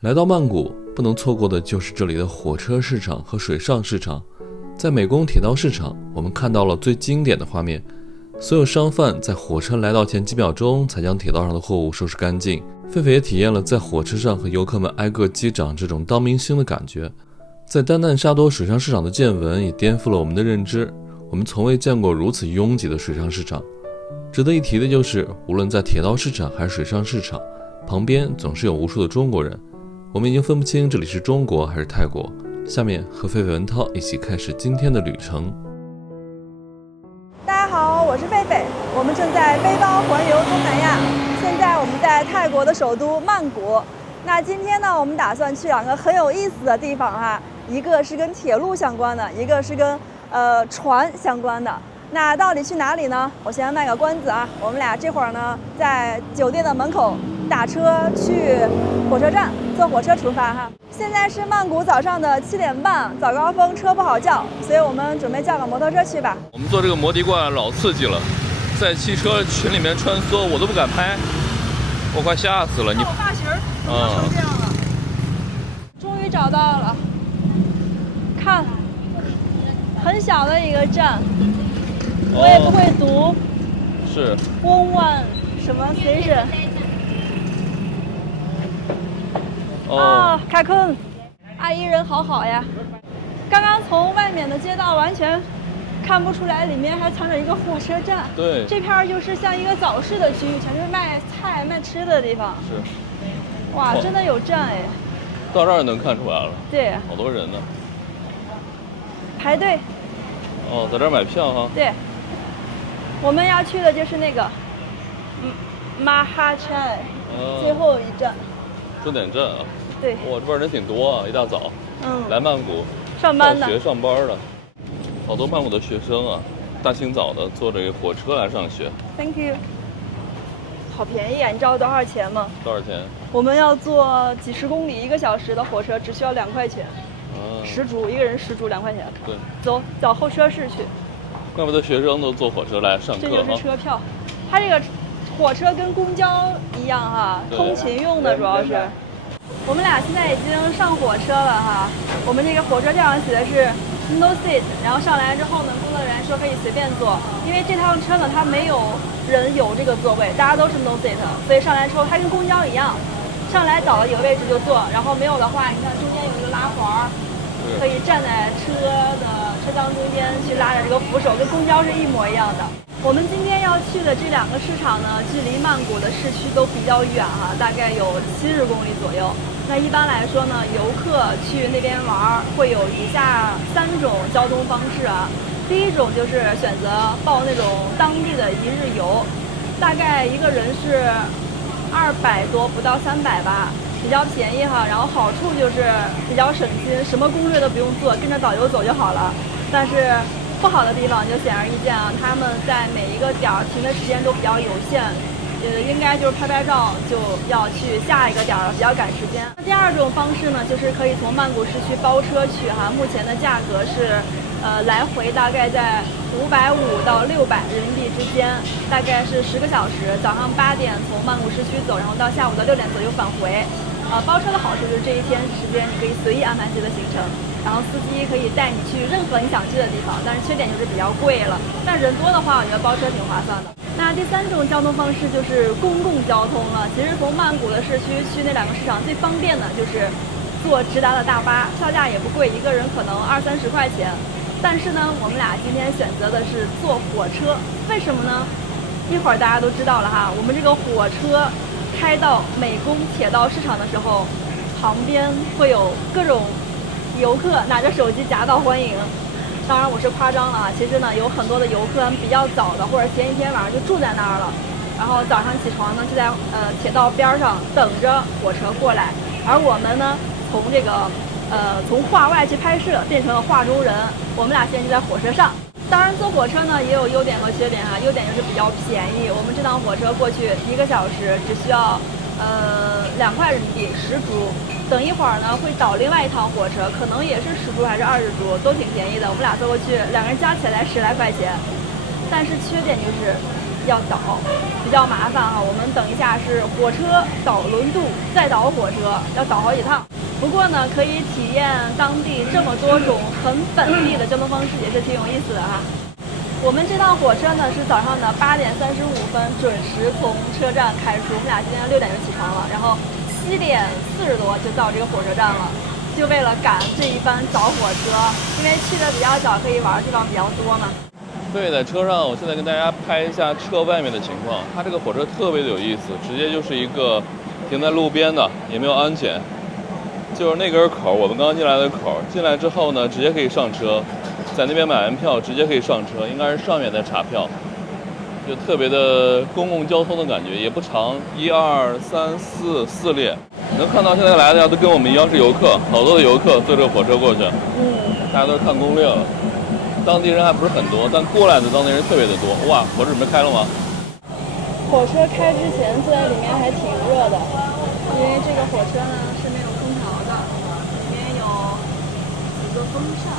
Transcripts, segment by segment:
来到曼谷，不能错过的就是这里的火车市场和水上市场。在美宫铁道市场，我们看到了最经典的画面：所有商贩在火车来到前几秒钟才将铁道上的货物收拾干净。狒狒也体验了在火车上和游客们挨个击掌这种当明星的感觉。在丹旦沙多水上市场的见闻也颠覆了我们的认知，我们从未见过如此拥挤的水上市场。值得一提的就是，无论在铁道市场还是水上市场，旁边总是有无数的中国人。我们已经分不清这里是中国还是泰国。下面和狒狒文涛一起开始今天的旅程。大家好，我是狒狒，我们正在背包环游东南亚。现在我们在泰国的首都曼谷。那今天呢，我们打算去两个很有意思的地方哈，一个是跟铁路相关的，一个是跟船相关的。那到底去哪里呢？我先卖个关子啊，我们俩这会儿呢在酒店的门口打车去火车站，坐火车出发哈。现在是曼谷早上的7点半，早高峰车不好叫，所以我们准备叫个摩托车去吧。我们坐这个摩的罐老刺激了，在汽车群里面穿梭，我都不敢拍，我快吓死了。你我发型怎么成这样了？终于找到了，看，很小的一个站。我也不会读，是翁万什么 station？ 开坑，阿姨人好好呀。刚刚从外面的街道完全看不出来，里面还藏着一个火车站。对，这片就是像一个早市的区域，全是卖菜卖吃的地方。是，哇，真的有站哎！到这儿能看出来了。对，好多人呢，排队。哦，在这儿买票哈。对。我们要去的就是那个马哈柴，最后一站。终点站啊。对。哇，这边人挺多啊，一大早。来曼谷上班的。上学上班的，好多曼谷的学生啊，大清早的坐这个火车来上学。Thank you。好便宜啊！你知道多少钱吗？多少钱？我们要坐几十公里1个小时的火车，只需要2块钱。10铢，一个人10铢2块钱。对。走，找候车室去。怪不得学生都坐火车来上课。这就是车票，它这个火车跟公交一样哈，通勤用的主要是。我们俩现在已经上火车了哈，我们这个火车票上写的是 no seat， 然后上来之后呢，工作人员说可以随便坐，因为这趟车呢它没有人有这个座位，大家都是 no seat， 所以上来之后它跟公交一样，上来找了一个位置就坐，然后没有的话，你看中间有一个拉环，可以站在车厢中间去拉着这个扶手，跟公交是一模一样的。我们今天要去的这2个市场呢，距离曼谷的市区都比较远哈，大概有70公里左右。那一般来说呢，游客去那边玩会有以下3种交通方式啊。第一种就是选择报那种当地的1日游，大概一个人是200多，不到300吧。比较便宜哈，然后好处就是比较省心，什么攻略都不用做，跟着导游走就好了。但是不好的地方就显而易见啊，他们在每一个点儿停的时间都比较有限，应该就是拍拍照就要去下一个点了，比较赶时间。第2种方式呢，就是可以从曼谷市区包车去哈，目前的价格是来回大概在550到600人民币之间，大概是10个小时，早上8点从曼谷市区走，然后到下午的6点左右返回。包车的好处就是这一天时间你可以随意安排自己的行程，然后司机可以带你去任何你想去的地方，但是缺点就是比较贵了。但人多的话，我觉得包车挺划算的。那第3种交通方式就是公共交通了。其实从曼谷的市区去那2个市场最方便的就是坐直达的大巴，票价也不贵，一个人可能20-30块钱。但是呢，我们俩今天选择的是坐火车，为什么呢？一会儿大家都知道了哈。我们这个火车开到美宫铁道市场的时候，旁边会有各种游客拿着手机夹道欢迎。当然我是夸张了啊，其实呢有很多的游客比较早的，或者前一天晚上就住在那儿了，然后早上起床呢就在铁道边上等着火车过来。而我们呢从这个从画外去拍摄变成了画中人，我们俩现在就在火车上。当然坐火车呢也有优点和缺点哈，优点就是比较便宜，我们这趟火车过去1个小时只需要2块人民币10铢，等一会儿呢会倒另外一趟火车，可能也是10铢还是20铢，都挺便宜的。我们俩坐过去，2个人加起来10来块钱。但是缺点就是要倒，比较麻烦哈。我们等一下是火车倒轮渡，再倒火车，要倒好几趟。不过呢，可以体验当地这么多种很本地的交通方式，也是挺有意思的哈。我们这趟火车呢是早上的8点35分准时从车站开出，我们俩今天6点就起床了，然后7点40多就到这个火车站了，就为了赶这一班早火车，因为去的比较早，可以玩的地方比较多嘛。对，在车上，我现在跟大家拍一下车外面的情况。它这个火车特别的有意思，直接就是一个停在路边的，也没有安检，就是那根口，我们刚刚进来的口，进来之后呢，直接可以上车。在那边买完票，直接可以上车，应该是上面在查票，就特别的公共交通的感觉，也不长，1、2、3、4列。能看到现在来的都跟我们一样是游客，好多的游客坐这个火车过去。大家都是看攻略了，当地人还不是很多，但过来的当地人特别的多。哇，火车准备开了吗？火车开之前坐在里面还挺热的，因为这个火车呢是没有空调的，里面有几个风扇。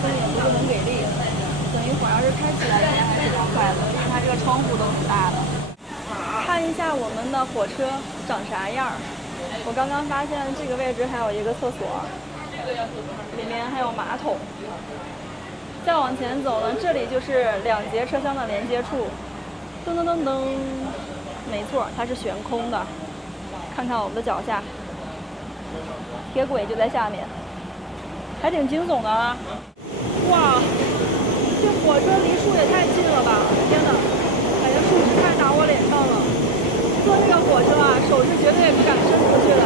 风也不是很给力，等一会儿要是开起来应该还是比较快的，因为它这个窗户都挺大的。看一下我们的火车长啥样。我刚刚发现这个位置还有一个厕所，里面还有马桶。再往前走呢，这里就是2节车厢的连接处。噔噔噔噔，没错，它是悬空的。看看我们的脚下，铁轨就在下面。还挺惊悚的啊！哇，这火车离树也太近了吧！天哪，感觉树枝太打我脸上了。坐这个火车啊，手是绝对不敢伸出去的，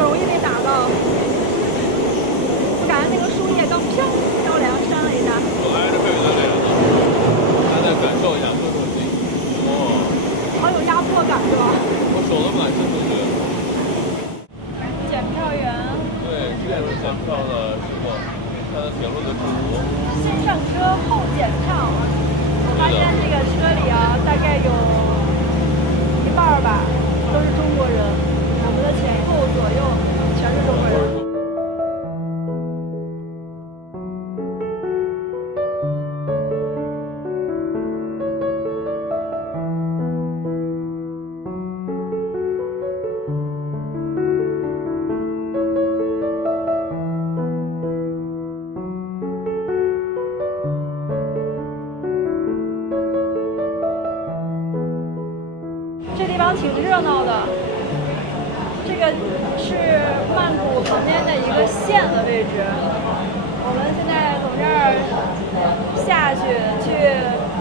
很容易被打到。我感觉那个树叶刚飘到梁扇了一下。我挨着背在脸上，大家感受一下，动动心。哦，好有压迫感是吧？我手都不敢伸出去。检票员。对，这就是检票的时候，它的铁路的制度。先上车后检票。我发现这个车里啊，大概有1半吧，都是中国人。我们的前后左右全是中国人。这地方挺热闹的，这个是曼谷旁边的一个县的位置。我们现在从这儿下去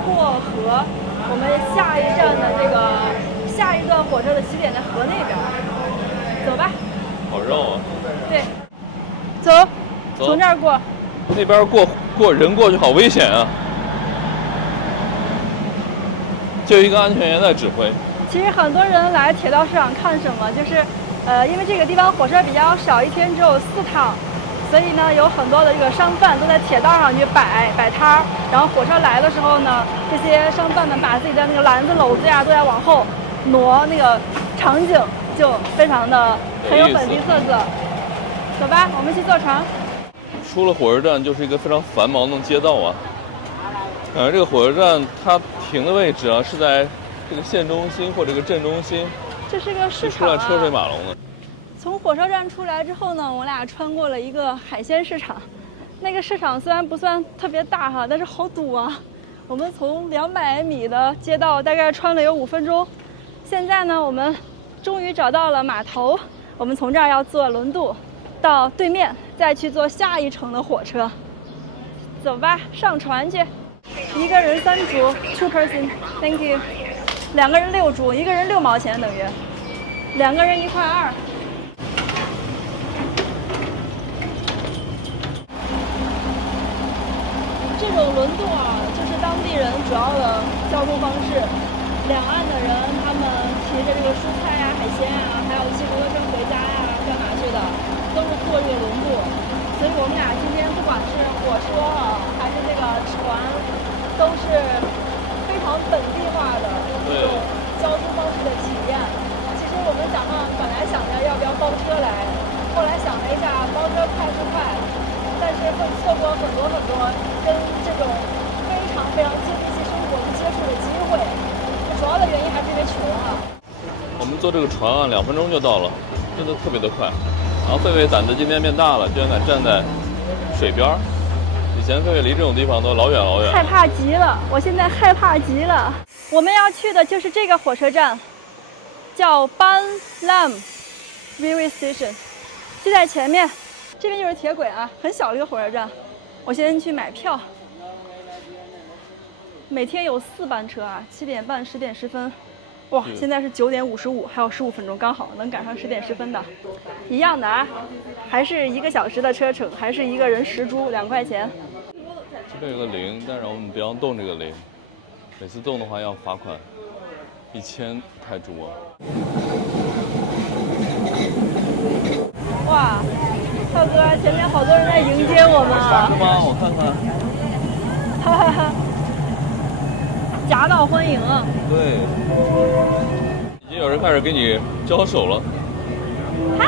过河，我们下一站的下一段火车的起点在河那边。走吧。好绕啊！对，走，从这儿过。那边过人过去好危险啊！就一个安全员在指挥。其实很多人来铁道市场看什么，就是，因为这个地方火车比较少，一天只有4趟，所以呢，有很多的这个商贩都在铁道上去摆摊儿。然后火车来的时候呢，这些商贩们把自己的那个篮子、篓子呀都要往后挪，那个场景就非常的很有本地特色。走吧，我们去坐船。出了火车站就是一个非常繁忙的街道啊。感觉这个火车站它停的位置啊是在这个县中心或者这个镇中心，这是个市场出来车水马龙的。从火车站出来之后呢，我俩穿过了一个海鲜市场。那个市场虽然不算特别大哈，但是好堵啊！我们从200米的街道大概穿了有5分钟。现在呢，我们终于找到了码头，我们从这儿要坐轮渡到对面，再去坐下一程的火车。走吧，上船去。一个人3铢 ，2 person，thank you。2个人6铢，一个人6毛钱等于，2个人1块2。这种轮渡啊，就是当地人主要的交通方式。两岸的人他们提着这个蔬菜啊、海鲜啊，还有骑摩托车回家呀、干嘛去的，都是坐这个轮渡。所以我们俩今天不管是火车啊，还是这个船，都是非常本地化的这种交通方式的体验。其实我们本来想着要不要包车来，后来想了一下，包车快是快，但是会错过很多跟这种非常非常接地气生活的接触的机会。坐这个船啊，2分钟就到了，真的特别的快。然后狒狒胆子今天变大了，居然敢站在水边。以前狒狒离这种地方都老远老远。害怕极了，我现在害怕极了。我们要去的就是这个火车站，叫 Ban Lam Railway Station， 就在前面。这边就是铁轨啊，很小的一个火车站。我先去买票。每天有4班车啊，7点半、10点10分。哇，现在是9点55，还有15分钟，刚好能赶上10点10分的。一样的啊，还是1个小时的车程，还是一个人10铢，2块钱。这边有个铃，但是我们不要动这个铃，每次动的话要罚款1000泰铢啊。哇，浩哥，前面好多人在迎接我们啊！是吗？我看看。哈哈哈，夹道欢迎啊！对，已经有人开始给你招手了。嗨，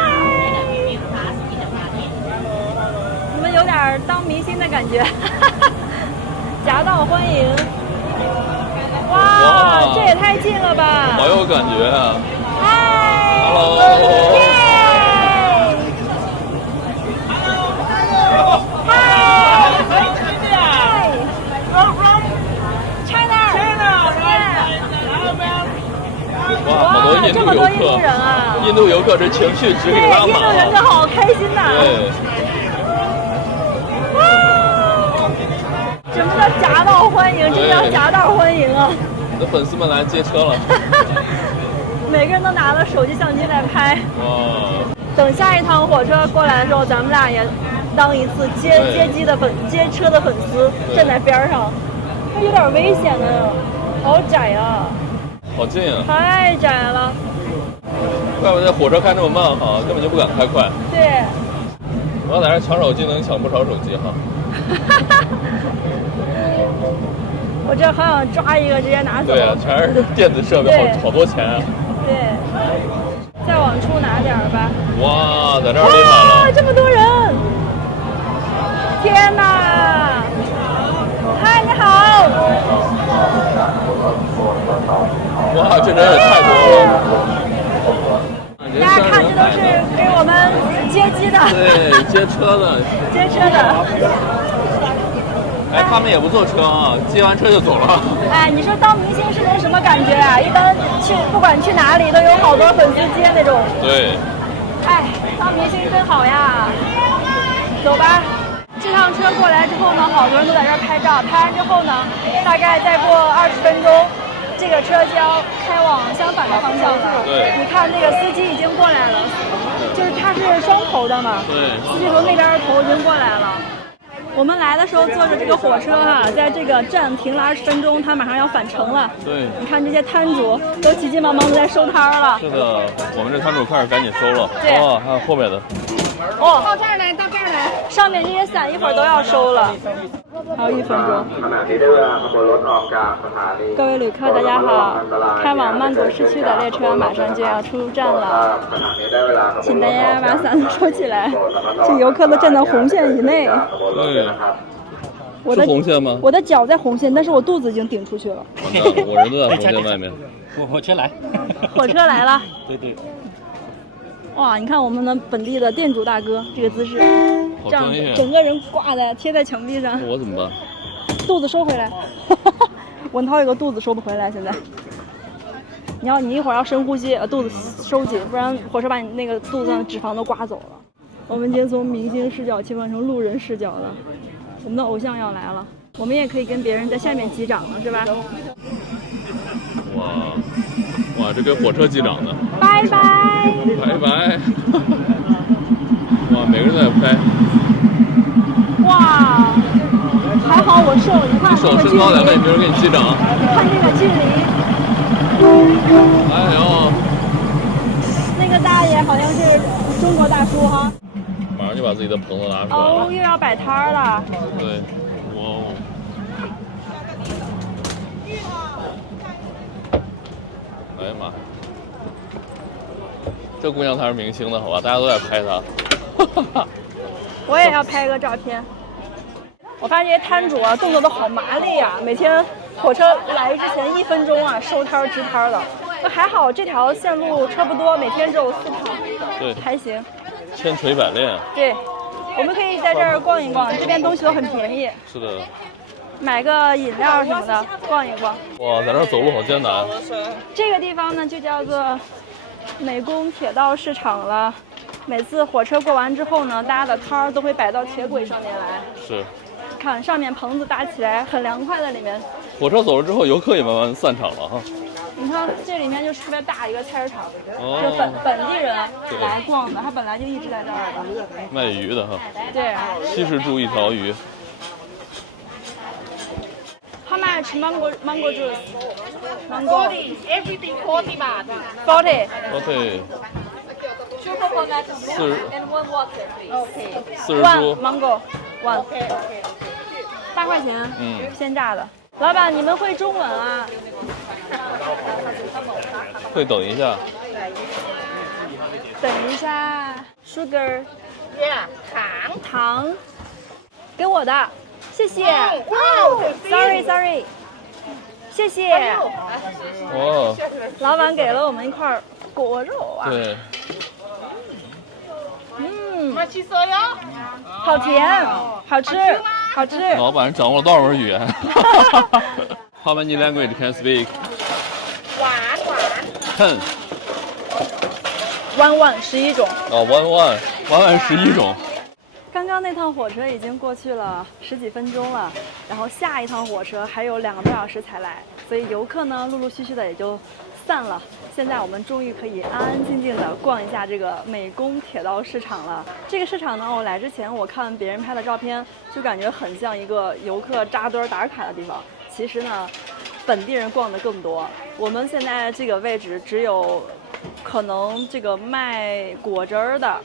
你们有点当明星的感觉，夹道欢迎。哇，这也太近了吧！好有感觉啊！嗨 ，Hello。哇，好多印度游客人啊！印度游客这情绪直给拉满了。印度人就好开心呐！对。什么叫夹道欢迎？这叫夹道欢迎啊！你的粉丝们来接车了。每个人都拿了手机相机在拍。哇！等下一趟火车过来的时候，咱们俩也当一次接车的粉丝，站在边上，它有点危险呢，好窄啊！好近啊！太窄了，怪不得火车开那么慢哈，根本就不敢开快。对，我要在这抢手机，能抢不少手机哈。我这好想抓一个直接拿走。对啊，全是电子设备，好多钱啊。对，再往出拿点吧。哇，在这儿厉害了！哇，这么多人！天哪！嗨，你好！哇，这人也太多了！大家看，这都是给我们接机的。对，接车的。接车的。哎，他们也不坐车啊，接完车就走了。哎，你说当明星是种什么感觉啊？一般不管去哪里都有好多粉丝接那种。对。哎，当明星真好呀！走吧。这趟车过来之后呢，好多人都在这儿拍照。拍完之后呢，大概再过20分钟，这个车就要开往相反的方向了。对。你看那个司机已经过来了，就是他是双头的嘛。对。司机从那边头已经过来了。我们来的时候坐着这个火车哈，在这个站停了20分钟，它马上要返程了。对，你看这些摊主都急急忙忙的在收摊了。是的，我们这摊主开始赶紧收了。对，哦，还有后面的。哦，到这儿来，到这儿来。上面这些伞一会儿都要收了，还有1分钟。各位旅客，大家好，开往曼谷市区的列车马上就要出站了，请大家把伞收起来。这游客都站到红线以内。对。是红线吗？我的脚在红线，但是我肚子已经顶出去了。我人都在红线外面。火车来。火车来了。对对。哇，你看我们的本地的店主大哥这个姿势，这样整个人挂在贴在墙壁上。我怎么办？肚子收回来。文涛有个肚子收不回来，现在。你一会儿要深呼吸，肚子收紧，不然火车把你那个肚子上的脂肪都刮走了。我们已经从明星视角切换成路人视角了，我们的偶像要来了，我们也可以跟别人在下面击掌了，是吧？哇，这跟火车击掌的。拜拜。拜拜。哇，每个人都在拍。哇，还好我瘦，你看你手身高2倍，别人给你击掌。看这个距离。哎呦。那个大爷好像是中国大叔哈。马上就把自己的棚子拿出来了。哦，又要摆摊了。对，哇。哎呀妈！这姑娘她是明星的，好吧？大家都在拍她。我也要拍个照片。我发现这些摊主啊，动作都好麻利啊！每天火车来之前1分钟啊，收摊支摊的。还好这条线路车不多，每天只有4趟，对，还行。千锤百炼。对，我们可以在这儿逛一逛，这边东西都很便宜。是的。买个饮料什么的，逛一逛。哇，在这儿走路好艰难。这个地方呢，就叫做美宫铁道市场了。每次火车过完之后呢，大家的摊儿都会摆到铁轨上面来。是。看上面棚子搭起来，很凉快在里面。火车走了之后，游客也慢慢散场了哈。你看这里面就是特别大一个菜市场，是本地人来逛的，他本来就一直在这儿的。卖鱼的哈。对。70铢一条鱼。How much mango juice? Mango. 40, everything 40 baht. 40. Two coconut milk 40 and 1 water, please. Okay. 40 One 铢。 mango. One. Okay, okay. 8块钱。现榨的。老板，你们会中文啊？会等一下。等一下 ，sugar Yeah, 糖。糖，给我的，谢谢。Wow, Sorry，谢谢。哇。老板给了我们一块果肉啊。对。Machi soya? 好甜，好吃，好吃。老板掌握了多少门语言？How many language can speak? หวาน 10. One 11种。哦，one 11种。刚刚那趟火车已经过去了10几分钟了，然后下一趟火车还有2个多小时才来，所以游客呢陆陆续续的也就散了。现在我们终于可以安安静静的逛一下这个美宫铁道市场了。这个市场呢，我来之前我看别人拍的照片，就感觉很像一个游客扎堆打卡的地方。其实呢，本地人逛的更多。我们现在这个位置只有可能这个卖果汁儿的，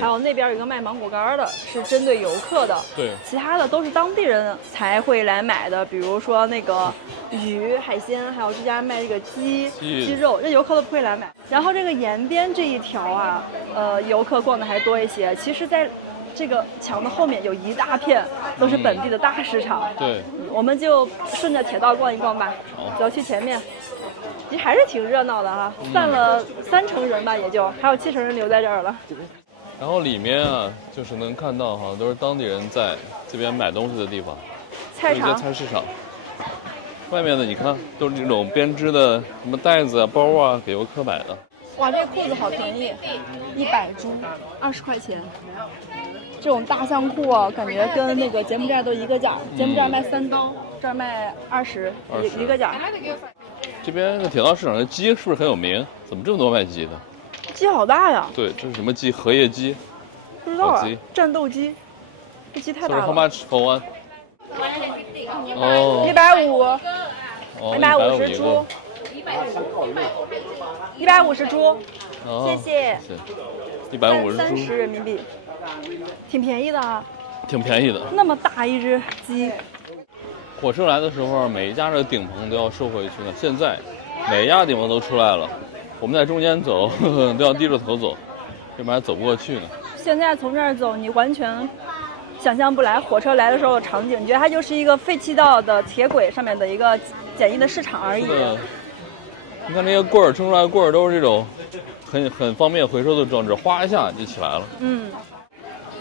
还有那边有一个卖芒果干的，是针对游客的。对，其他的都是当地人才会来买的，比如说那个鱼、海鲜，还有这家卖这个鸡肉，这游客都不会来买。然后这个沿边这一条啊，游客逛的还多一些。其实，在这个墙的后面有一大片都是本地的大市场。对，我们就顺着铁道逛一逛吧，走去前面。其实还是挺热闹的哈，散了3成人吧，也就还有7成人留在这儿了。然后里面啊，就是能看到好像都是当地人在这边买东西的地方，菜场、菜市场。外面的你看，都是这种编织的什么袋子啊、包啊，给游客买的。哇，这裤子好便宜，100铢，20块钱。这种大象裤啊，感觉跟那个柬埔寨都一个价，柬埔寨卖3刀，这儿卖20，一个价。这边的铁道市场的鸡是不是很有名？怎么这么多卖鸡的？鸡好大呀！对，这是什么鸡？荷叶鸡？不知道啊，战斗鸡。这鸡太大了。How much for one？ 哦，150。150铢。150铢。谢谢。150铢。30人民币，挺便宜的啊。挺便宜的。那么大一只鸡。火车来的时候，每一家的顶棚都要收回去呢。现在，每一家顶棚都出来了，我们在中间走，都要低着头走，这边还走不过去呢。现在从这儿走，你完全想象不来火车来的时候的场景，你觉得它就是一个废弃到的铁轨上面的一个简易的市场而已。你看那些棍儿，撑出来的棍儿都是这种很方便回收的装置，哗一下就起来了。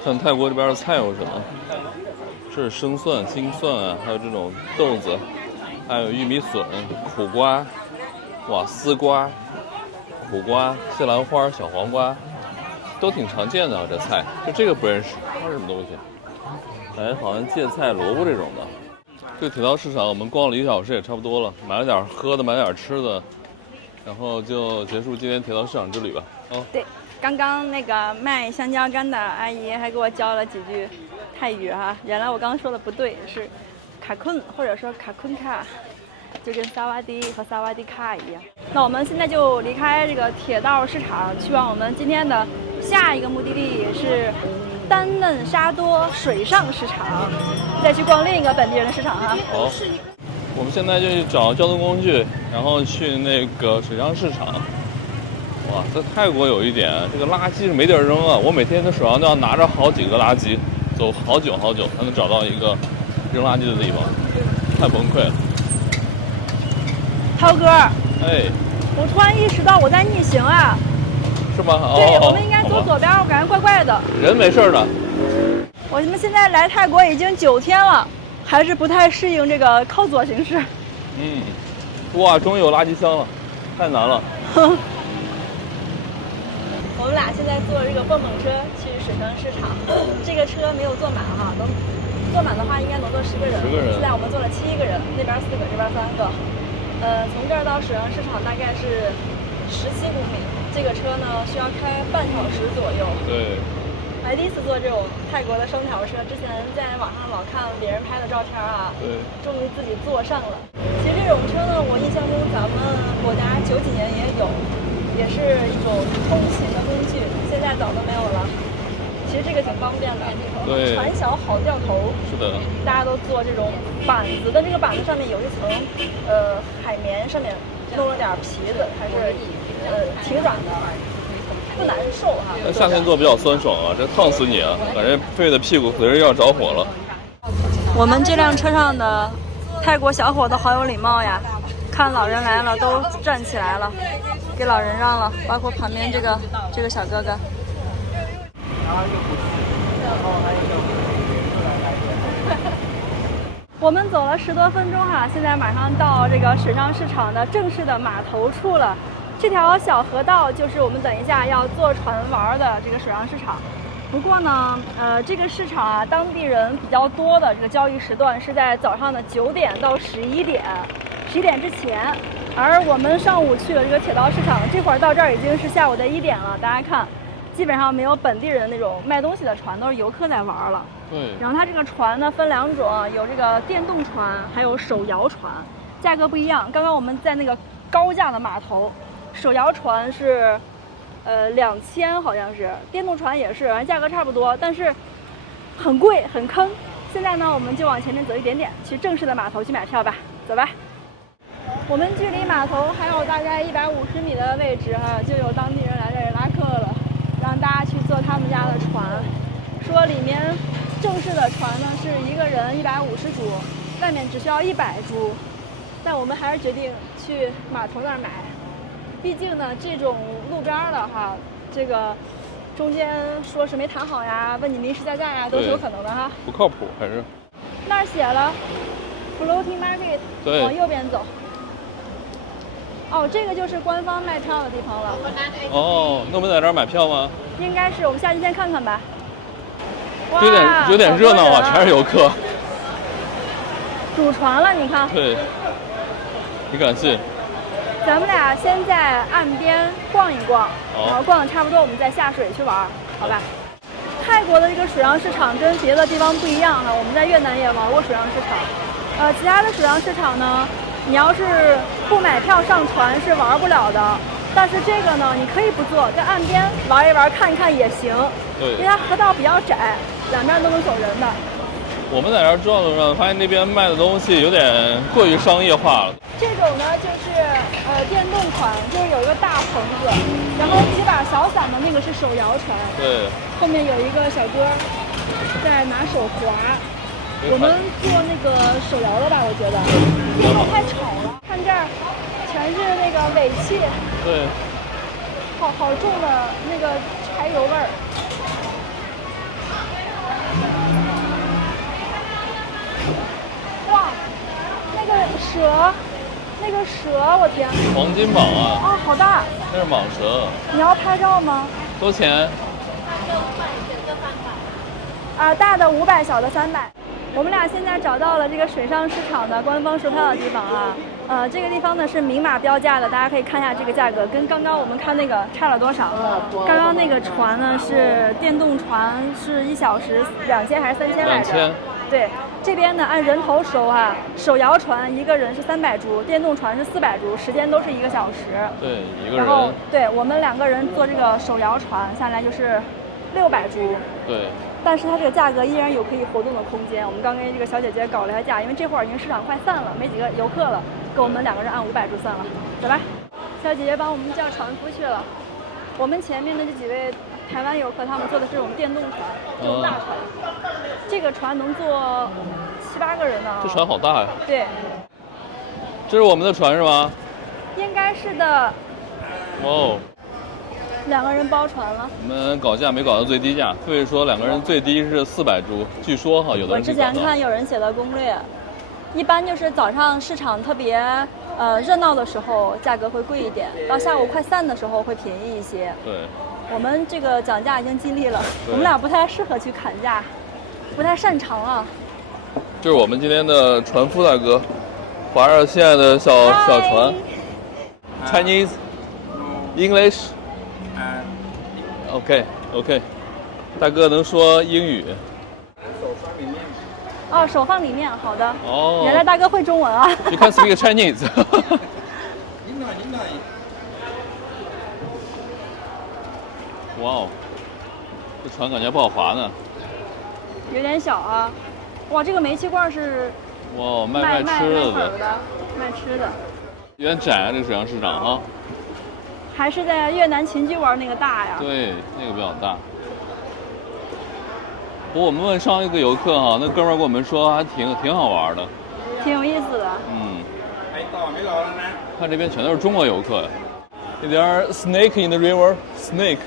看泰国这边的菜有什么？这是生蒜、青蒜啊，还有这种豆子，还有玉米笋、苦瓜，哇，丝瓜、苦瓜、西兰花、小黄瓜，都挺常见的啊。这菜就这个不认识，它是什么东西？哎，好像芥菜、萝卜这种的。这个铁道市场我们逛了1个小时也差不多了，买了点喝的，买了点吃的，然后就结束今天铁道市场之旅吧。对，刚刚那个卖香蕉干的阿姨还给我教了几句泰语哈，原来我刚刚说的不对，是卡坤或者说卡坤卡，就跟萨瓦迪和萨瓦迪卡一样。那我们现在就离开这个铁道市场，去往我们今天的下一个目的地是丹嫩沙多水上市场，再去逛另一个本地人的市场哈。好，我们现在就去找交通工具，然后去那个水上市场。哇，在泰国有一点，这个垃圾是没地儿扔啊！我每天的手上都要拿着好几个垃圾，走好久才能找到一个扔垃圾的地方，太崩溃了。涛哥，哎，我突然意识到我在逆行啊！是吗？对，我们应该走左边，我感觉怪怪的。人没事的。我们现在来泰国已经9天了，还是不太适应这个靠左行驶。哇，终于有垃圾箱了，太难了。我们俩现在坐这个蹦蹦车去水上市场，这个车没有坐满哈，能坐满的话应该能坐10个人。10个人。现在我们坐了7个人，那边4个，这边3个。从这儿到水上市场大概是17公里，这个车呢需要开半小时左右。对。还第一次坐这种泰国的双条车，之前在网上老看别人拍的照片啊，对，终于自己坐上了。其实这种车呢，我印象中咱们国家90几年也有，也是一种通勤的工具，现在早都没有了。其实这个挺方便的，对，船小好掉头。是的，大家都做这种板子的，这个板子上面有一层海绵，上面弄了点皮子，还是挺软的。不难受哈。夏天坐比较酸爽啊，这烫死你啊！感觉背的屁股随时要着火了。我们这辆车上的泰国小伙子好有礼貌呀，看老人来了都站起来了，给老人让了，包括旁边这个小哥哥。我们走了10多分钟哈，现在马上到这个水上市场的正式的码头处了。这条小河道就是我们等一下要坐船玩的这个水上市场。不过呢，这个市场啊，当地人比较多的这个交易时段是在早上的9点到11点，11点之前。而我们上午去了这个铁道市场，这会儿到这儿已经是下午的1点了。大家看，基本上没有本地人那种卖东西的船，都是游客在玩了。对。然后它这个船呢分2种，有这个电动船，还有手摇船，价格不一样。刚刚我们在那个高架的码头。手摇船是，2000好像是，电动船也是，价格差不多，但是很贵很坑。现在呢，我们就往前面走一点点，去正式的码头去买票吧，走吧。我们距离码头还有大概150米的位置哈，就有当地人来这里拉客了，让大家去坐他们家的船，说里面正式的船呢是1个人150铢，外面只需要100铢，但我们还是决定去码头那儿买。毕竟呢，这种路边的哈，这个中间说是没谈好呀，问你临时加价呀，都是有可能的哈。不靠谱还是？那儿写了 Floating Market， 对，往右边走。哦，这个就是官方卖票的地方了。哦，那我们在这儿买票吗？应该是，我们下去先看看吧。有点热闹啊，全是游客。堵船了，你看。对，你敢信？咱们俩先在岸边逛一逛，然后逛的差不多，我们再下水去玩，好吧？泰国的这个水上市场跟别的地方不一样哈，我们在越南也玩过水上市场，其他的水上市场呢，你要是不买票上船是玩不了的，但是这个呢，你可以不坐，在岸边玩一玩、看一看也行，对，因为它河道比较窄，两边都能走人的。我们在这儿转了转，发现那边卖的东西有点过于商业化了。这种呢就是电动船，就是有一个大棚子，然后几把小伞的那个是手摇船。对。后面有一个小哥在拿手划。我们做那个手摇的吧，我觉得。电动太吵了，看这儿全是那个尾气。对。好重的那个柴油味儿。哇，那个蛇，我天！黄金蟒啊！哦，好大！那是蟒蛇。你要拍照吗？多钱？大的500，小的300。我们俩现在找到了这个水上市场的官方售票的地方啊。这个地方呢是明码标价的，大家可以看一下这个价格，跟刚刚我们看那个差了多少。刚刚那个船呢是电动船，是1小时2000还是3000来着？2000。对，这边呢按人头收哈，手摇船1个人是300铢，电动船是400铢，时间都是1个小时。对，一个人。然后对我们2个人坐这个手摇船下来就是600铢。对。但是它这个价格依然有可以活动的空间。我们刚跟这个小姐姐搞了一下价，因为这会儿已经市场快散了，没几个游客了，跟我们2个人按500铢算了，走吧。小姐姐帮我们叫船夫去了。我们前面的这几位台湾游客，他们坐的是这种电动船，这种大船。这个船能坐7、8个人呢。这船好大呀。对。这是我们的船是吗？应该是的。哇哦， 2个人包船了。我们搞价没搞到最低价，所以说2个人最低是400铢。据说哈，有的我之人可以搞到。前看有人写的攻略，一般就是早上市场特别热闹的时候，价格会贵一点，到下午快散的时候会便宜一些。对，我们这个讲价已经尽力了，对我们俩不太适合去砍价，不太擅长啊。这是我们今天的船夫大哥，划着现在的小船。Chinese, English, OK，大哥能说英语。哦，手放里面，好的。哦，原来大哥会中文啊。You can speak Chinese 。哇哦，这船感觉不好划呢。有点小啊。哇，这个煤气罐是哇，卖卖吃的粉的，卖吃的。有点窄啊，这个水上市场啊。还是在越南秦居玩那个大呀？对，那个比较大。不过我们问上一个游客哈，那哥们儿跟我们说还挺好玩的，挺有意思的。嗯。看这边全都是中国游客。Is there snake in the river? Snake?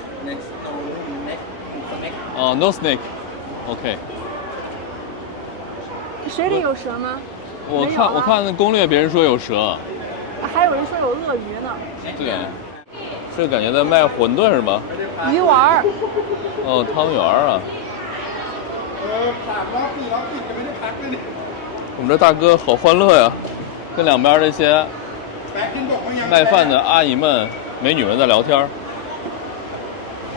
No snake. OK. 水里有蛇吗？我看那攻略，别人说有蛇。还有人说有鳄鱼呢。对。这感觉在卖馄饨是吧？鱼丸儿。哦，汤圆儿啊。我们这大哥好欢乐呀，跟两边这些卖饭的阿姨们、美女们在聊天。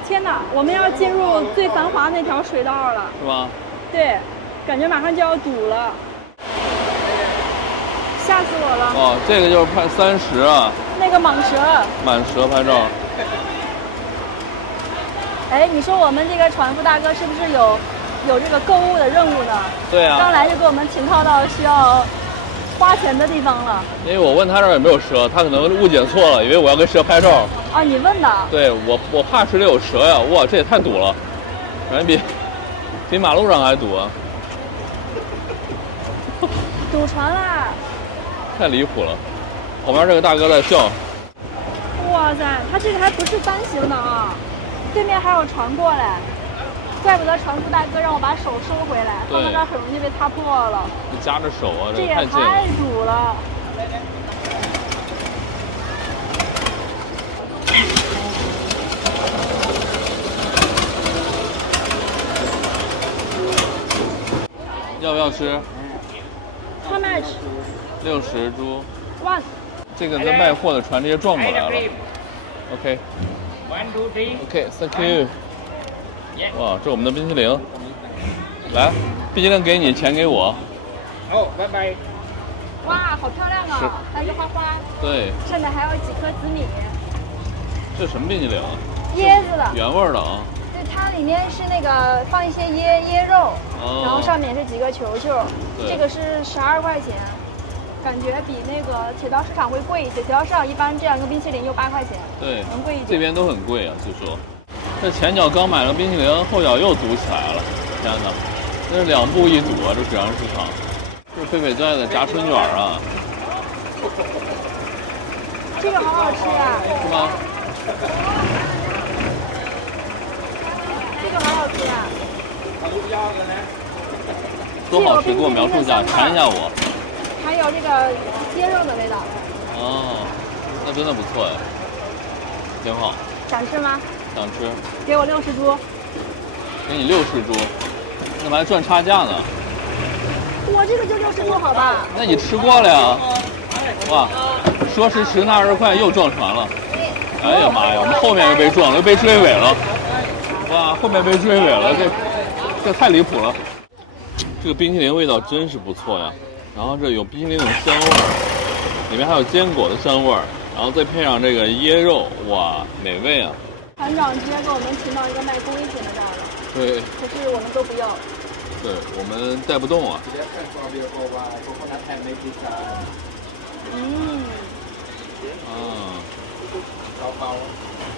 天哪，我们要进入最繁华那条水道了，是吧？对，感觉马上就要堵了，吓死我了！哦，这个就是拍30啊。那个蟒蛇。蟒蛇拍照。哎，你说我们这个船夫大哥是不是有这个购物的任务呢？对啊。刚来就给我们停靠到需要花钱的地方了。因为我问他这儿有没有蛇，他可能误解错了，以为我要跟蛇拍照。啊，你问的？对，我怕水里有蛇呀！哇，这也太堵了，感觉比马路上还堵啊！堵船啦！太离谱了，旁边这个大哥在笑。哇塞，他这个还不是单行的啊，对面还有船过来，怪不得船夫大哥让我把手收回来，放在这儿很容易被擦破了。你夹着手啊，这也太近了。太堵了。要不要吃 ？How much? 60铢。One。这个在卖货的船直接撞过来了。OK。OK，Thank you。哇，这是我们的冰淇淋。来，冰淇淋给你，钱给我。好，拜拜。哇，好漂亮啊！还有一个花花。对。上面还有几颗紫米。这什么冰淇淋啊？椰子的。原味的啊。对，它里面是那个放一些椰肉，然后上面是几个球球。这个是12块钱，感觉比那个铁道市场会贵一些。铁道市场一般这样一个冰淇淋就8块钱，对，能贵一点。这边都很贵啊，据说。这前脚刚买了冰淇淋，后脚又堵起来了，天哪！这是2步一堵啊，这水上市场。这是狒狒最爱的炸春卷啊。这个好好吃啊。是吗？这个好好吃啊。多好吃，给我描述一下，馋一下我。还有这个椰肉的味道。哦，那真的不错呀，挺好。想吃吗？想吃。给我60铢。给你60铢，那么还赚差价呢。我这个就60铢，好吧？那你吃过了呀？哇，说时迟那20快又撞船了。哎呀妈呀，我们后面又被撞了，又被追尾了。哇，后面被追尾了，这太离谱了。这个冰淇淋味道真是不错呀，然后这有冰淇淋那种香味儿，里面还有坚果的香味儿，然后再配上这个椰肉，哇，美味啊！船长直接给我们停到一个卖工艺品的这儿了。对。可是我们都不要。对，我们带不动啊。嗯。啊。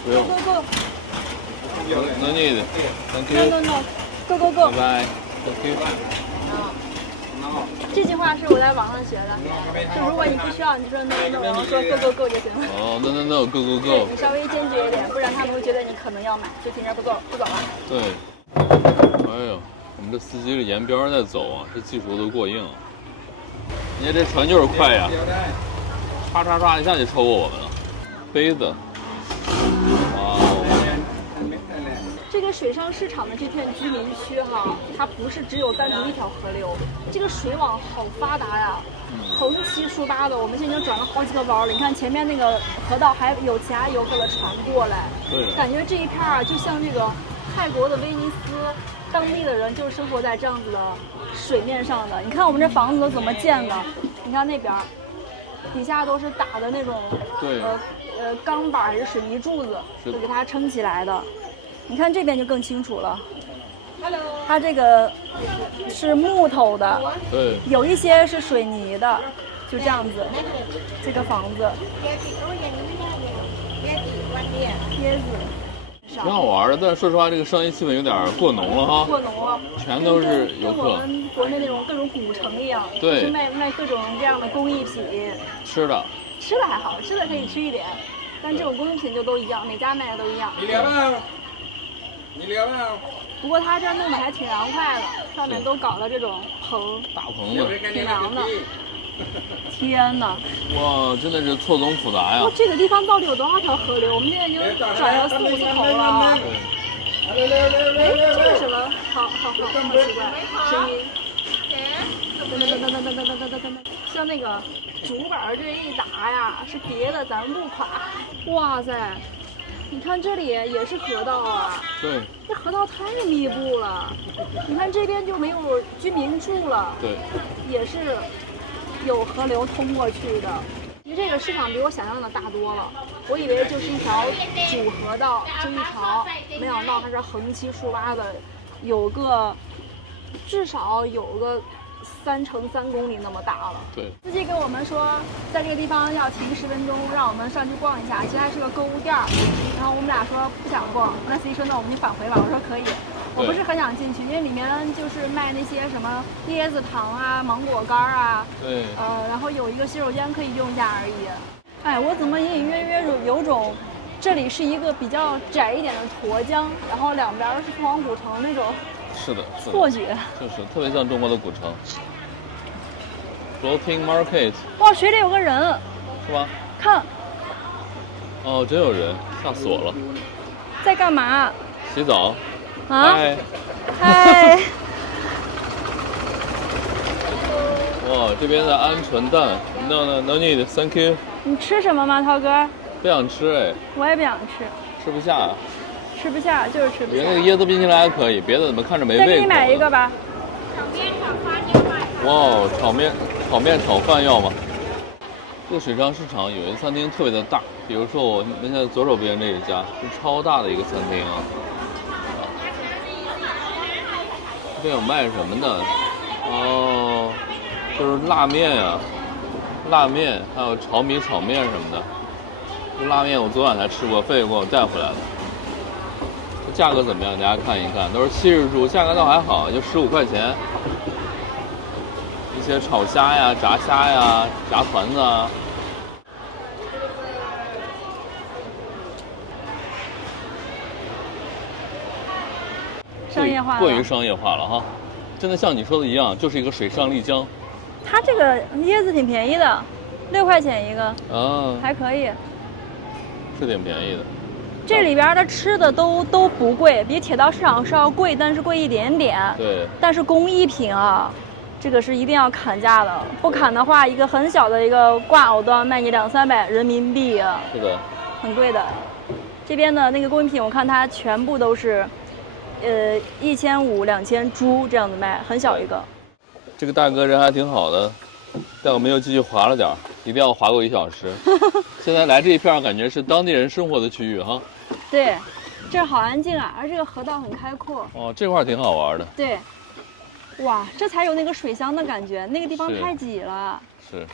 不用。Go. No need. Thank you. No. Go. Bye bye. Thank you. 这句话是我在网上学的，就如果你不需要，你就说 no no， 然后说 go go go 就行了。哦，no no no go go 对 go。你稍微坚决一点，不然他们会觉得你可能要买，就停这不走了。对。哎呦，我们这司机是沿边儿在走啊，这技术都过硬啊。你看这船就是快呀，唰唰唰一下就超过我们了。杯子，哇哦！这个水上市场的这片居民区哈，它不是只有单独一条河流，这个水网好发达呀，横七竖八的。我们现在已经转了好几个弯了，你看前面那个河道还有其他游客的船过来，对，感觉这一片啊就像这个泰国的威尼斯，当地的人就是生活在这样子的水面上的。你看我们这房子都怎么建的？你看那边，底下都是打的那种对钢板还是水泥柱子，是就给它撑起来的。你看这边就更清楚了，它这个是木头的，对，有一些是水泥的，就这样子。这个房子，椰子，挺好玩的，但是说实话，这个商业气氛有点过浓了哈，过浓了，全都是游跟我客，们国内那种各种古城一样，对就是卖各种各样的工艺品。吃的，吃的还好，吃的可以吃一点，但这种工艺品就都一样，每家卖的都一样。你聊吧。不过他这弄的还挺凉快的，上面都搞了这种棚，大棚子，挺凉的。天哪！哇，真的是错综复杂呀哇，。这个地方到底有多少条河流？我们现在已经转了4、5次头了。对，哎，这是什么？好奇怪，声音。噔噔噔噔噔噔噔噔噔噔，像那个竹板这一打呀，是叠的咱不垮。哇塞！你看这里也是河道啊，对，这河道太密布了。你看这边就没有居民住了，对，也是有河流通过去的。其实这个市场比我想象的大多了，我以为就是一条主河道，就一条，没想到它是横七竖八的，至少有个3乘3公里那么大了。对，司机跟我们说，在这个地方要停10分钟，让我们上去逛一下。其实还是个购物店儿，然后我们俩说不想逛，那司机说那我们就返回吧。我说可以，我不是很想进去，因为里面就是卖那些什么椰子糖啊、芒果干啊，对，然后有一个洗手间可以用一下而已。哎，我怎么隐隐约约有种，这里是一个比较窄一点的沱江，然后两边是凤凰古城那种是的，是的，错觉。就是特别像中国的古城。Floating Market 哇，水里有个人，是吧？看哦，真有人，吓死我了。在干嘛？洗澡。啊？嗨。嗨。哇，这边的鹌鹑蛋 ，no need，thank you。你吃什么吗，涛哥？不想吃哎。我也不想吃。吃不下。吃不下，就是吃不下。我觉得那个椰子冰淇淋还可以，别的怎么看着没胃口？再给你买一个吧。哇，炒面炒饭要吗？这个水上市场有一个餐厅特别的大，比如说我们现在左手边这一家是超大的一个餐厅啊。这边有卖什么的？哦，就是辣面呀、辣面，还有炒米、炒面什么的。这拉面我昨晚才吃过，非得给我带回来的。这价格怎么样？大家看一看，都是70铢，价格倒还好，就15块钱。一些炒虾呀、炸虾呀、炸团子啊。商业化了，过于商业化了哈，真的像你说的一样，就是一个水上丽江。它这个椰子挺便宜的，6块钱一个，还可以，是挺便宜的。这里边的吃的都不贵，比铁道市场是要贵，但是贵一点点。对。但是工艺品啊，这个是一定要砍价的，不砍的话，一个很小的一个挂藕都要卖你200-300人民币啊。是的。很贵的。这边的那个工艺品，我看它全部都是，1500、2000铢这样子卖，很小一个。这个大哥人还挺好的，但我们又继续滑了点儿，一定要滑过1小时。现在来这一片，感觉是当地人生活的区域哈。对，这儿好安静啊，而这个河道很开阔。哦，这块儿挺好玩的。对，哇，这才有那个水乡的感觉，那个地方太挤了。是。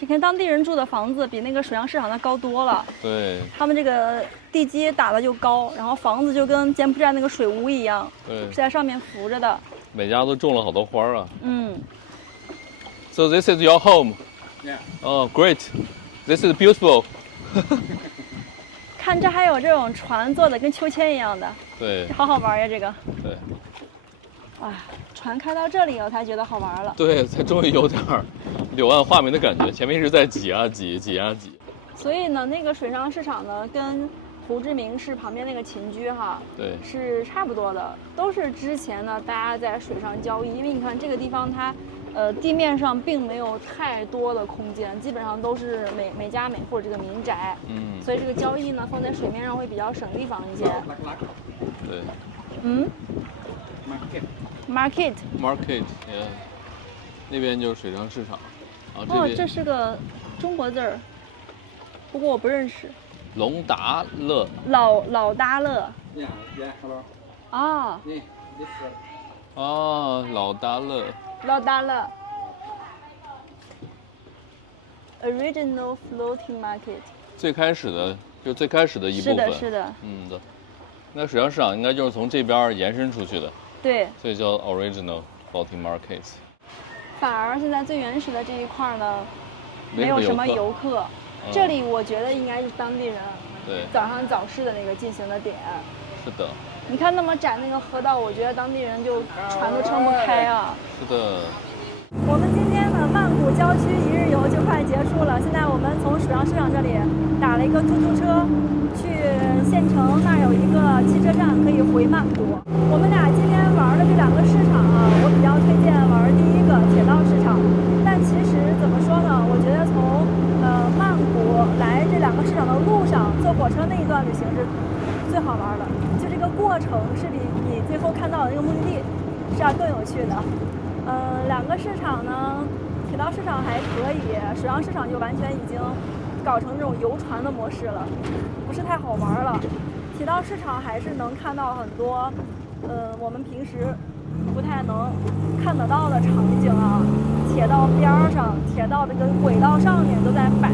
你看当地人住的房子比那个水上市场的高多了。对。他们这个地基打的就高，然后房子就跟柬埔寨那个水屋一样，对，是在上面浮着的。每家都种了好多花啊。So this is your home. Yeah. Oh, great. This is beautiful. 看这还有这种船做的跟秋千一样的，对好好玩呀这个。对啊，船开到这里我才觉得好玩了。对，才终于有点柳暗花明的感觉。前面一直在挤啊挤，挤啊挤。所以呢，那个水上市场呢，跟胡志明市旁边那个秦居哈，对，是差不多的，都是之前呢大家在水上交易，因为你看这个地方它，地面上并没有太多的空间，基本上都是每家每户这个民宅，所以这个交易呢放在水面上会比较省地方一些。对，嗯 Market. ，market， 那边就是水上市场。啊，哦，边这是个中国字儿，不过我不认识。龙达乐。老达乐。Yeah, yeah, hello. 啊， Yeah, this. 哦，老达乐。老达乐。Original floating market。最开始的一部分。是的，是的。的。那水上市场应该就是从这边延伸出去的。对。所以叫 original floating markets。反而现在最原始的这一块呢，没有什么游客。这里我觉得应该是当地人对早上早市的那个进行的点。是的。你看那么窄那个河道，我觉得当地人就船都撑不开啊。是的。我们今天的曼谷郊区一日游就快结束了，现在我们从水上市场这里打了一个突突车去县城，那儿有一个汽车站可以回曼谷。我们俩今天玩的这两个市场啊，我比较推荐玩第一个铁道市场。但其实怎么说呢，我觉得从曼谷来这两个市场的路上，坐火车那一段旅行是最好玩的，就这个过程是比你最后看到的那个目的地是要更有趣的。两个市场呢，铁道市场还可以，水上市场就完全已经搞成这种游船的模式了，不是太好玩了。铁道市场还是能看到很多，我们平时不太能看得到的场景啊。铁道边上、铁道这个轨道上面都在摆